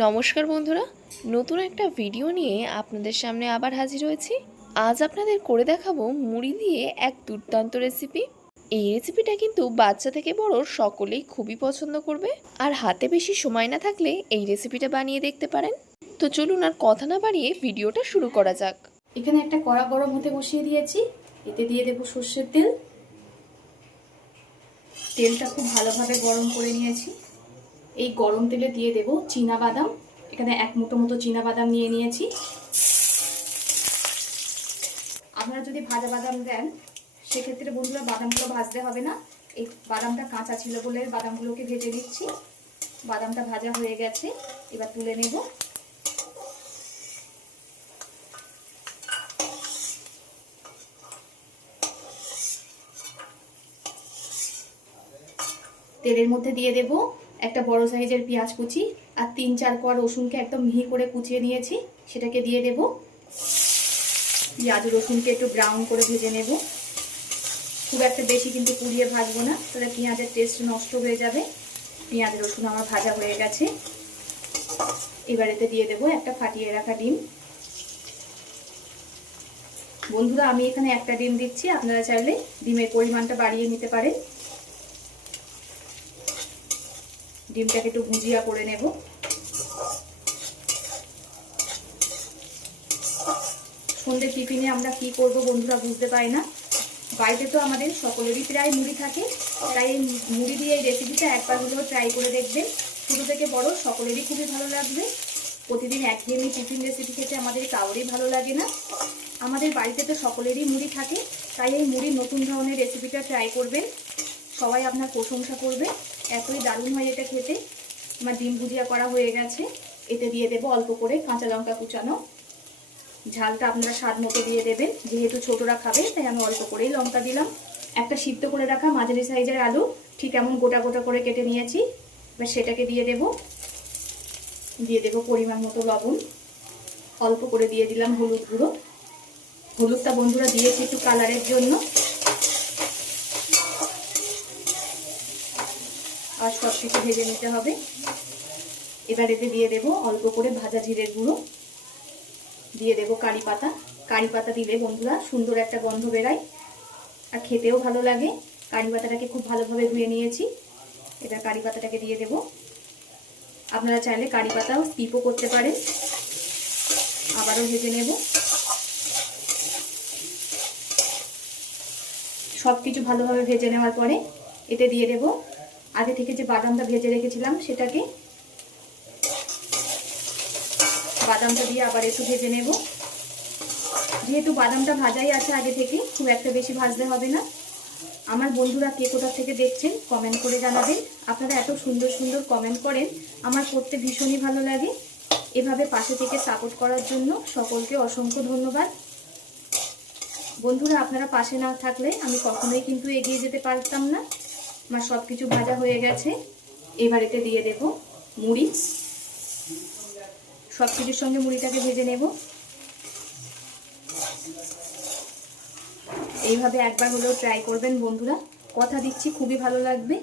নমস্কার বন্ধুরা, নতুন একটা ভিডিও নিয়ে আপনাদের সামনে আবার হাজির হয়েছি। আজ আপনাদের করে দেখাবো মুড়ি দিয়ে এক দুর্দান্ত রেসিপি। এই রেসিপিটা কিন্তু বাচ্চা থেকে বড় সকলেই খুবই পছন্দ করবে। আর হাতে বেশি সময় না থাকলে এই রেসিপিটা বানিয়ে দেখতে পারেন। তো চলুন আর কথা না বাড়িয়ে ভিডিওটা শুরু করা যাক। এখানে একটা কড়া গরম হতে বসিয়ে দিয়েছি। এতে দিয়ে দেব সর্ষের তেল। তেলটা খুব ভালোভাবে গরম করে নিয়েছি। এই গরম তেলে দিয়ে দেব চীনা বাদাম। এখানে এক মুঠো মতো চীনা বাদাম নিয়ে নিয়েছি। আপনারা যদি ভাজা বাদাম দেন সেক্ষেত্রে বন্ধুরা বাদামগুলো ভাজতে হবে না। এই বাদামটা কাঁচা ছিল বলে বাদামগুলোকে ভেজে নিচ্ছি। বাদামটা ভাজা হয়ে গেছে, এবার তুলে নেব। তেলের মধ্যে দিয়ে দেব একটা বড় সাইজের পেঁয়াজ কুচি আর 3-4 কোয়া রসুনকে একদম মিহি করে কুচিয়ে নিয়েছি, সেটাকে দিয়ে দেব। পেঁয়াজ রসুনকে একটু ব্রাউন করে ভেজে নেব। খুব একটা বেশি কিন্তু পুড়িয়ে ভাজবো না, তাহলে পেঁয়াজের টেস্ট নষ্ট হয়ে যাবে। পেঁয়াজ রসুন আমার ভাজা হয়ে গেছে। এবার এতে দিয়ে দেব একটা ফাটিয়ে রাখা ডিম। বন্ধুরা আমি এখানে একটা ডিম দিচ্ছি, আপনারা চাইলে ডিমের পরিমাণটা বাড়িয়ে নিতে পারেন। ডিমটাকে একটু ভুজিয়া করে নেব। সন্ধ্যে টিফিনে আমরা কি করব বন্ধুরা বুঝতে পারি না। বাড়িতে তো আমাদের সকলেরই প্রায় মুড়ি থাকে, তাই এই মুড়ি দিয়ে এই রেসিপিটা একবার হলেও ট্রাই করে দেখবেন। ছোট থেকে বড় সকলেরই খুবই ভালো লাগবে। প্রতিদিন একঘেয়েমি টিফিন রেসিপি খেতে আমাদের কারোরই ভালো লাগে না। আমাদের বাড়িতে তো সকলেরই মুড়ি থাকে, তাই এই মুড়ির নতুন ধরনের রেসিপিটা ট্রাই করবেন। সবাই আপনার প্রশংসা করবে, এতই দারুণ হয় এটা খেতে। আমার ডিম ভুজিয়া করা হয়ে গেছে। এতে দিয়ে দেব অল্প করে কাঁচা লঙ্কা কুচানো। ঝালটা আপনারা স্বাদ মতো দিয়ে দেবেন, যেহেতু ছোটরা খাবে তাই আমি অল্প করেই লঙ্কা দিলাম। একটা সিদ্ধ করে রাখা মাঝারি সাইজের আলু ঠিক এমন গোটা গোটা করে কেটে নিয়েছি। এবার সেটাকে দিয়ে দেব পরিমাণ মতো লবণ। অল্প করে দিয়ে দিলাম হলুদ গুঁড়ো। হলুদটা বন্ধুরা দিয়েছি একটু কালারের জন্য। আর সব কিছু ভেজে নিতে হবে। এবার এতে দিয়ে দেব অল্প করে ভাজা জিরের গুঁড়ো। দিয়ে দেব কারি পাতা। কারি পাতা দিলে বন্ধুরা সুন্দর একটা গন্ধ বেরায় আর খেতেও ভালো লাগে। কারি পাতাটাকে খুব ভালোভাবে ধুয়ে নিয়েছি। এবার কারি পাতাটাকে দিয়ে দেব। আপনারা চাইলে কারি পাতাও স্কিপও করতে পারেন। আবারও ভেজে নেব। সব কিছু ভালোভাবে ভেজে নেওয়ার পরে এতে দিয়ে দেব আগে থেকে যে বাদামটা ভেজে রেখেছিলাম সেটাকে। বাদামটা দিয়ে আবার একটু ভেজে নেব। যেহেতু বাদামটা ভাজাই আছে আগে থেকে, খুব একটা বেশি ভাজতে হবে না। আমার বন্ধুরা কে কোথা থেকে দেখছেন কমেন্ট করে জানাবেন। আপনারা এত সুন্দর সুন্দর কমেন্ট করেন, আমার পড়তে ভীষণই ভালো লাগে। এভাবে পাশে থেকে সাপোর্ট করার জন্য সকলকে অসংখ্য ধন্যবাদ। বন্ধুরা আপনারা পাশে না থাকলে আমি কখনোই কিন্তু এগিয়ে যেতে পারতাম না। আমার সব কিছু ভাজা হয়ে গেছে। এবার এতে দিয়ে দেব মুড়ি। সব কিছুর সঙ্গে মুড়িটাকে ভেজে নেব। এইভাবে একবার হলেও ট্রাই করবেন বন্ধুরা, কথা দিচ্ছি খুবই ভালো লাগবে।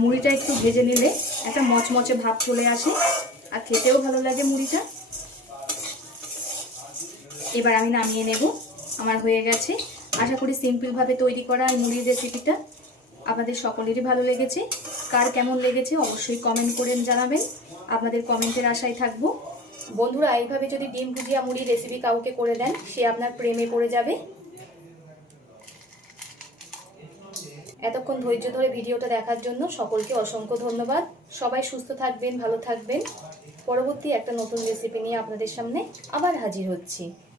মুড়িটা একটু ভেজে নিলে একটা মচমচে ভাব চলে আসে আর খেতেও ভালো লাগে মুড়িটা। এবার আমি নামিয়ে নেব। আমার হয়ে গেছে। আশা করি সিম্পলভাবে তৈরি করা এই মুড়ির রেসিপিটা আপনাদের সকলেরই ভালো লেগেছে। কার কেমন লেগেছে অবশ্যই কমেন্ট করে জানাবেন। আপনাদের কমেন্টের আশায় থাকবো। বন্ধুরা এইভাবে যদি ডিম ভুজিয়া মুড়ির রেসিপি কাউকে করে দেন, সে আপনার প্রেমে পড়ে যাবে। এতক্ষণ ধৈর্য ধরে ভিডিওটা দেখার জন্য সকলকে অসংখ্য ধন্যবাদ। সবাই সুস্থ থাকবেন, ভালো থাকবেন। পরবর্তী একটা নতুন রেসিপি নিয়ে আপনাদের সামনে আবার হাজির হচ্ছি।